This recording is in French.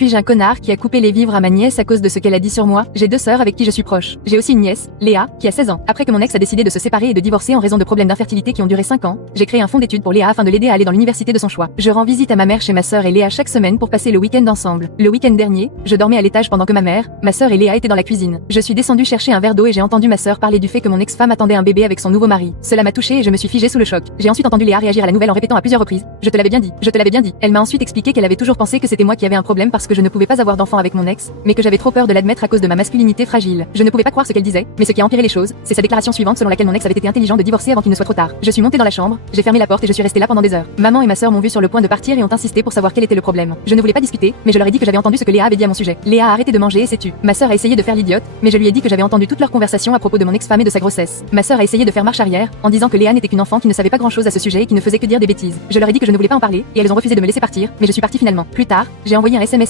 Suis-je un connard qui a coupé les vivres à ma nièce à cause de ce qu'elle a dit sur moi? J'ai 2 sœurs avec qui je suis proche. J'ai aussi une nièce, Léa, qui a 16 ans. Après que mon ex a décidé de se séparer et de divorcer en raison de problèmes d'infertilité qui ont duré 5 ans, j'ai créé un fonds d'études pour Léa afin de l'aider à aller dans l'université de son choix. Je rends visite à ma mère chez ma sœur et Léa chaque semaine pour passer le week-end ensemble. Le week-end dernier, je dormais à l'étage pendant que ma sœur et Léa étaient dans la cuisine. Je suis descendue chercher un verre d'eau et j'ai entendu ma sœur parler du fait que mon ex-femme attendait un bébé avec son nouveau mari. Cela m'a touchée et je me suis figée sous le choc. J'ai ensuite entendu Léa réagir à la nouvelle en répétant à plusieurs reprises: je te l'avais bien dit, je te l'avais bien dit. Elle m'a ensuite expliqué qu'elle avait toujours pensé que c'était moi qui avais un problème parce que je ne pouvais pas avoir d'enfant avec mon ex, mais que j'avais trop peur de l'admettre à cause de ma masculinité fragile. Je ne pouvais pas croire ce qu'elle disait, mais ce qui a empiré les choses, c'est sa déclaration suivante selon laquelle mon ex avait été intelligent de divorcer avant qu'il ne soit trop tard. Je suis montée dans la chambre, j'ai fermé la porte et je suis restée là pendant des heures. Maman et ma sœur m'ont vu sur le point de partir et ont insisté pour savoir quel était le problème. Je ne voulais pas discuter, mais je leur ai dit que j'avais entendu ce que Léa avait dit à mon sujet. Léa a arrêté de manger et s'est tue. Ma sœur a essayé de faire l'idiote, mais je lui ai dit que j'avais entendu toute leur conversation à propos de mon ex-femme et de sa grossesse. Ma sœur a essayé de faire marche arrière, en disant que Léa n'était qu'une enfant qui ne savait pas grand-chose à ce sujet et qui ne faisait que dire des bêtises. Je leur ai dit que je ne voulais pas en parler, et elles ont refusé de me laisser partir, mais je suis partie finalement. Plus tard, j'ai envoyé un SMS